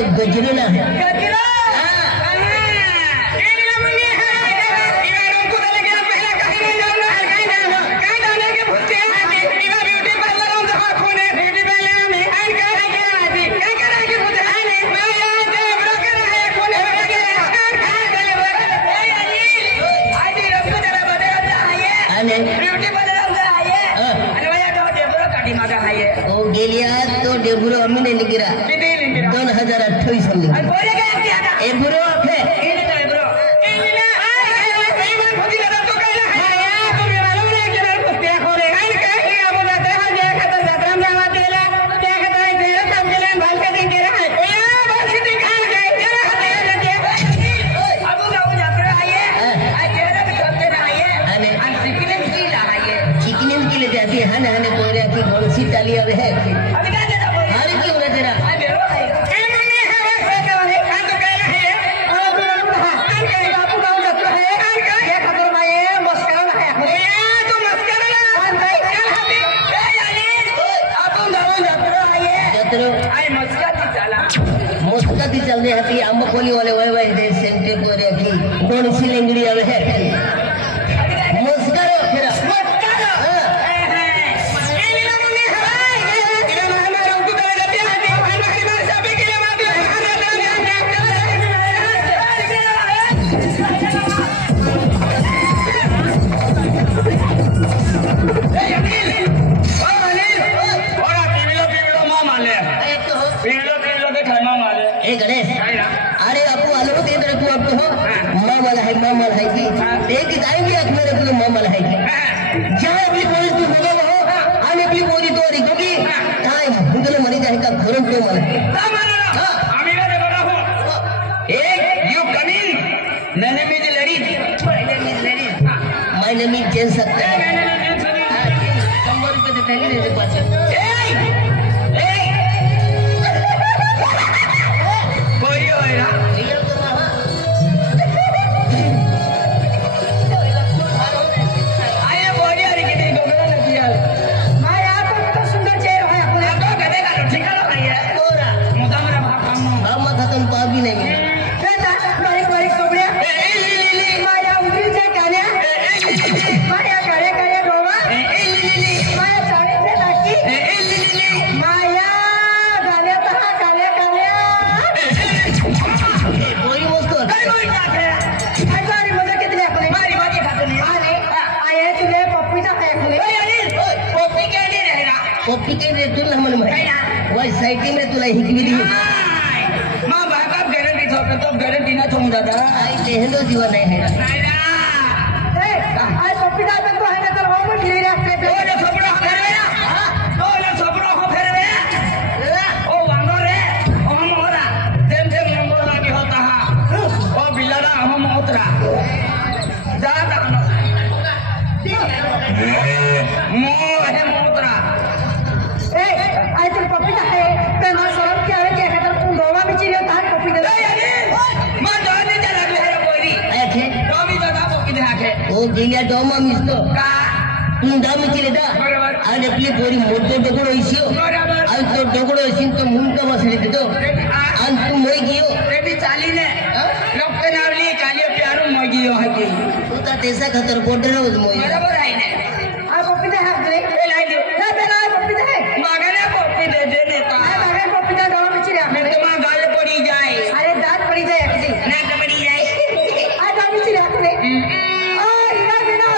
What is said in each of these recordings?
तो गजरेला है। गजरा तो डेबुरो अम्मी ने लिखिरा 2028 में ए बुरो है चलने हती अम्म कोली वाले वही दे सेंटर को रे की कौन सी लंगड़ी आवे है मुस्करो फिर मामल है कि एक गाएंगे मेरे को मामल है कि जहाँ भी कोई तू होगा वो आने भी कोई तो नहीं क्योंकि टाइम उनके मरी जाएगा घरों को मन अमीरा ने बना हो एक यू कमिंग मैंने भी लड़ी मैंने भी जेल सकता है संबर पे देते हैं मेरे पास कोई होएगा कॉपी के रे तुला मन में वही साइटिंग में तुला हिकविरी मां बाप गारंटी तो गारंटी ना छोड़ दादा आई देहलो जीवन नहीं है ए आई कॉपी का तो है ना तो वो मत ले रखे पे ओले सबड़ा हो फेर रे ओ वांगो रे ओ मोरा देम नंबर लागी होता हा ओ बिलारा हम उतरा जा दा मो है मोतरा आई तो कॉपी का है पे ना सर क्या है क्या है तो गोवा में चिड़िया था कॉपी दे मां जाने चला ले कोई ऐसे तो भी दादा कॉपी दे आके ओ गिलिया डोमा मिस्तो का तुम दाम चिले दा आज अपनी पूरी मोटो डगड़ो इसियो आज तो डगड़ो इसिन तो मुन का मसले दे दो आज तुम मोई गियो रे भी चाली ने लोग के नावली चाली प्यारो मोई गियो है की तू ता तेसा खतर बॉर्डर हो मोई बराबर है ने आ कॉपी दे हाथ दे ए लाई दे ना पे ना कॉपी दे मांगने कॉपी दे दे नेता मांगे कॉपी दे गोवा में चिड़िया मैं तो मां गाल पड़ी जाए अरे दांत पड़ी जाए ऐसे ना कमड़ी जाए आ गोवा में चिड़िया ने आ इधर बिना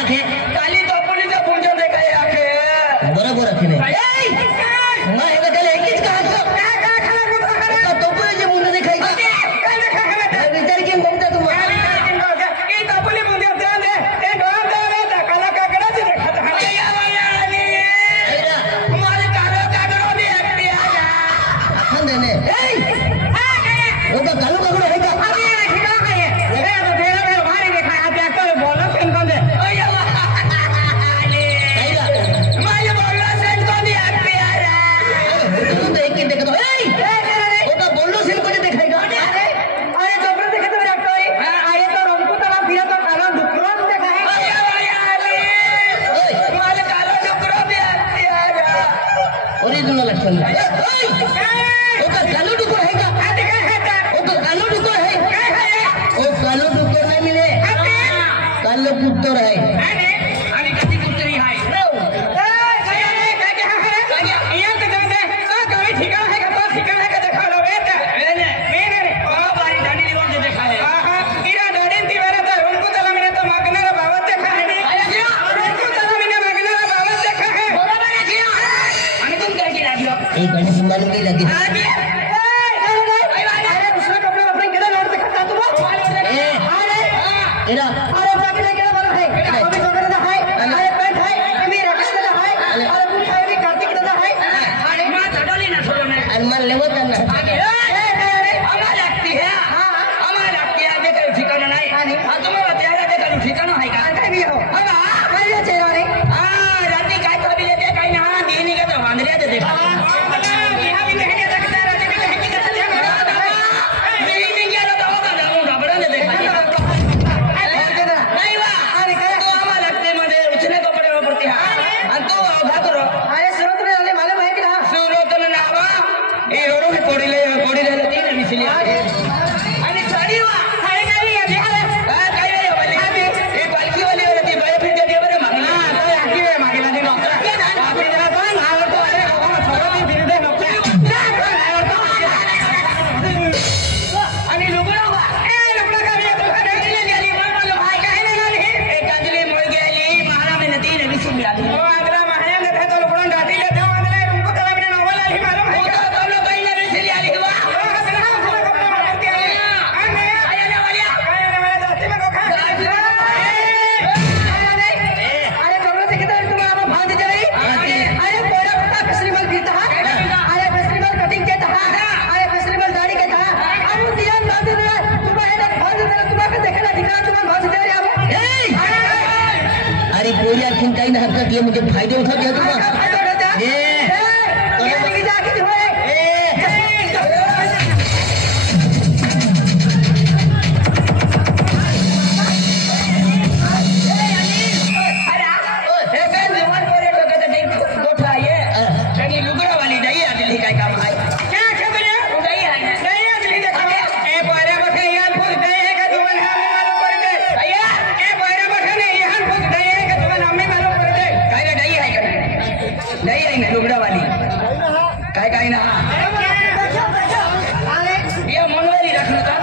आखे काली तो पुलिस पूछो देखा है आखे बरोबर आखे नाही काय मग हे त्याला एकच का असं का तो पण जे मुलं देखाय का विचार केम बघता तुम्हाला आपण देणे ओका कालू काकडो आहे का ओरिजिनल लक्षण ओका कालू डुकर है का ओका कालू डुकर है ओ कालू डुकर नहीं मिले कालू कुत्तर है आणि कधी कुत्री हाय एक गणेश मालूम की लगी एरा अनुमान लेवो त्यांना ठिकाण आहे का रात्री काय चालले ते काही ना देणी का वांदऱ्या देते कोई आखिर काही ना हरकत ये मुझे फायदे उठा दिया तुम्हाला काय काय ना ये मनवारी रखना था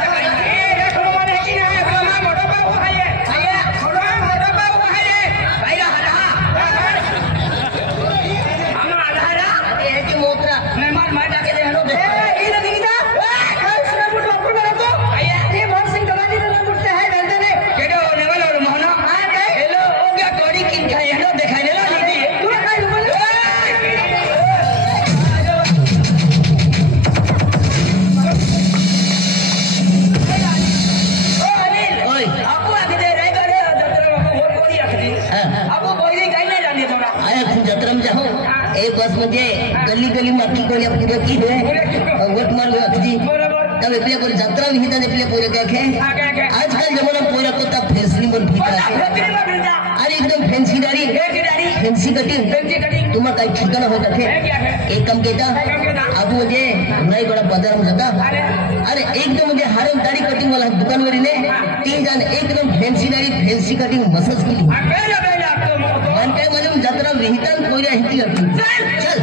बस म्हणजे गली गली मागची कोणी आपली बकी है वट मार लो अखजी तब एपले पर यात्रा नहीं था एपले पूरे क्या खे आजकल जमाना पूरा को तब फैंसी बन फीका अरे एकदम फैंसी दाढ़ी फैंसी कटिंग तुम्हारा काही ठिकाना होता थे एक कम केता अब मुझे नहीं बड़ा बाजार में जाता अरे एकदम मुझे हारम दाढ़ी कटिंग वाला दुकान वाली ने 3 जन एकदम फैंसी दाढ़ी फैंसी कटिंग मसाज की मन काय मालूम जत्रा विहितन कोई हिती होती चल